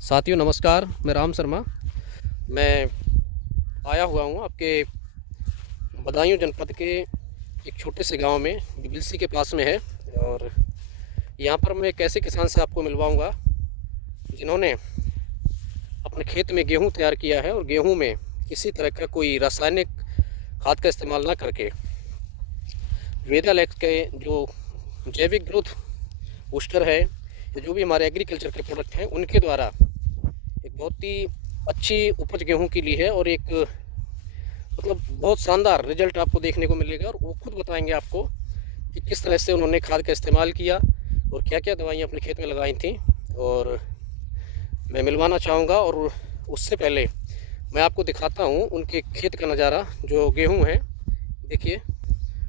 साथियों नमस्कार, मैं राम शर्मा। मैं आया हुआ हूँ आपके बदायूं जनपद के एक छोटे से गांव में जो बिलसी के पास में है। और यहाँ पर मैं एक ऐसे किसान से आपको मिलवाऊंगा जिन्होंने अपने खेत में गेहूं तैयार किया है और गेहूं में किसी तरह का कोई रासायनिक खाद का इस्तेमाल ना करके वेदालेक्स के जो जैविक ग्रोथ बूस्टर है, जो भी हमारे एग्रीकल्चर के प्रोडक्ट हैं, उनके द्वारा एक बहुत ही अच्छी उपज गेहूं की ली है और एक मतलब बहुत शानदार रिजल्ट आपको देखने को मिलेगा। और वो खुद बताएंगे आपको कि किस तरह से उन्होंने खाद का इस्तेमाल किया और क्या क्या दवाइयाँ अपने खेत में लगाई थी। और मैं मिलवाना चाहूँगा और उससे पहले मैं आपको दिखाता हूँ उनके खेत का नज़ारा। जो गेहूँ है, देखिए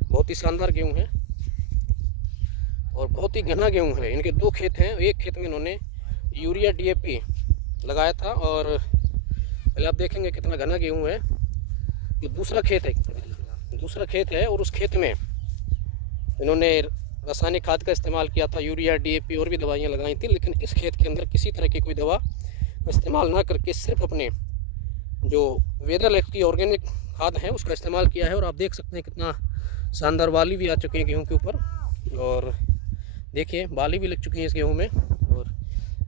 बहुत ही शानदार गेहूँ है और बहुत ही घना गेहूँ है। इनके दो खेत हैं, एक खेत में इन्होंने यूरिया DAP लगाया था और पहले आप देखेंगे कितना घना गेहूँ है। ये दूसरा खेत है और उस खेत में इन्होंने रासायनिक खाद का इस्तेमाल किया था, यूरिया DAP और भी दवाइयाँ लगाई थी। लेकिन इस खेत के अंदर किसी तरह की कोई दवा का इस्तेमाल ना करके सिर्फ अपने जो वेदालेक्स की ऑर्गेनिक खाद है उसका इस्तेमाल किया है। और आप देख सकते हैं कितना शानदार बाली भी आ चुके हैं गेहूँ के ऊपर। और देखिए बाली भी लग चुकी है इस गेहूं में और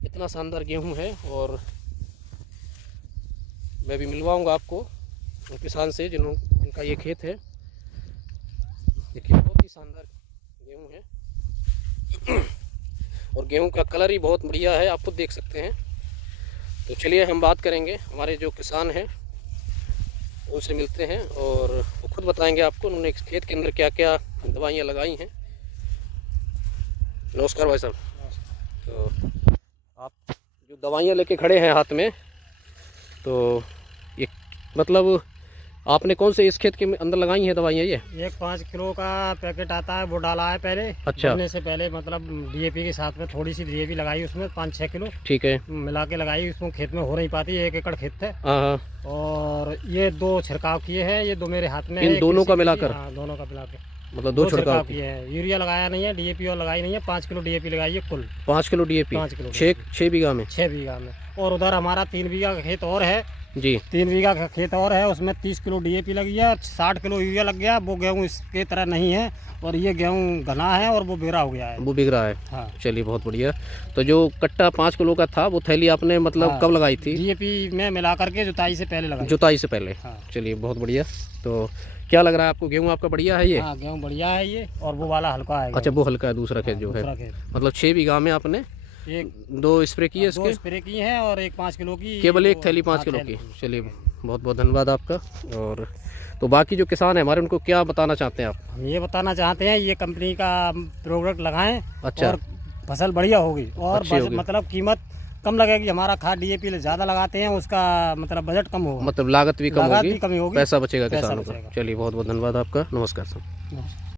इतना शानदार गेहूं है। और मैं भी मिलवाऊंगा आपको उन किसान से इनका ये खेत है। देखिए बहुत ही शानदार गेहूं है और गेहूं का कलर ही बहुत बढ़िया है, आप खुद देख सकते हैं। तो चलिए हम बात करेंगे हमारे जो किसान हैं उनसे मिलते हैं और वो खुद बताएंगे आपको उन्होंने इस खेत के अंदर क्या क्या दवाइयाँ लगाई हैं। नमस्कार भाई साहब। तो आप जो दवाइयाँ लेके खड़े हैं हाथ में, तो ये मतलब आपने कौन से इस खेत के अंदर लगाई हैं दवाइयाँ? ये एक 5 किलो का पैकेट आता है, वो डाला है पहले। अच्छा, बोने से पहले मतलब DAP के साथ में थोड़ी सी DAP लगाई, उसमें 5-6 किलो ठीक है, मिला के लगाई। उसमें खेत में हो नहीं पाती, 1 एकड़ खेत है। हाँ। और ये 2 छिड़काव किए हैं, ये 2 मेरे हाथ में इन है। दोनों का मिलाकर? हाँ, दोनों का मिला के मतलब 2 छिड़काव किए हैं। यूरिया लगाया नहीं है, DAP और लगाई नहीं है। 5 किलो DAP लगाई है कुल। 5 किलो DAP 5 किलो 6 बीघा में? 6 बीघा में। और उधर हमारा 3 बीघा का खेत और है जी। 3 बीघा का खेत और है, उसमें 30 किलो DAP लगी है और 60 किलो यूरिया लग गया। वो गेहूँ इसके तरह नहीं है और ये गेहूँ घना है और वो बिगड़ा हो गया है। वो बिक रहा है? हाँ। चलिए बहुत बढ़िया। तो जो कट्टा 5 किलो का था वो थैली आपने मतलब हाँ, कब लगाई थी? DAP में मिला करके जुताई से पहले लगाई। जुताई से पहले? हाँ। चलिए बहुत बढ़िया। तो क्या लग रहा है आपको, गेहूँ आपका बढ़िया है ये? हाँ, गेहूँ बढ़िया है ये और वो वाला हल्का है। अच्छा, वो हल्का है दूसरा खेत जो है। मतलब 6 बीघा में आपने एक 2 स्प्रे किए इसके? 2 स्प्रे की हैं और एक 5 किलो की, केवल एक थैली 5 किलो की। चलिए बहुत बहुत धन्यवाद आपका। और तो बाकी जो किसान है हमारे, उनको क्या बताना चाहते हैं आप? हम ये बताना चाहते हैं ये कंपनी का प्रोडक्ट लगाएं। अच्छा। और फसल बढ़िया होगी और होगी। मतलब कीमत कम लगेगी। हमारा खाद DAP ज़्यादा लगाते हैं, उसका मतलब बजट कम होगा, मतलब लागत भी कम होगी, पैसा बचेगा किसानों का। चलिए बहुत बहुत धन्यवाद आपका। नमस्कार सर।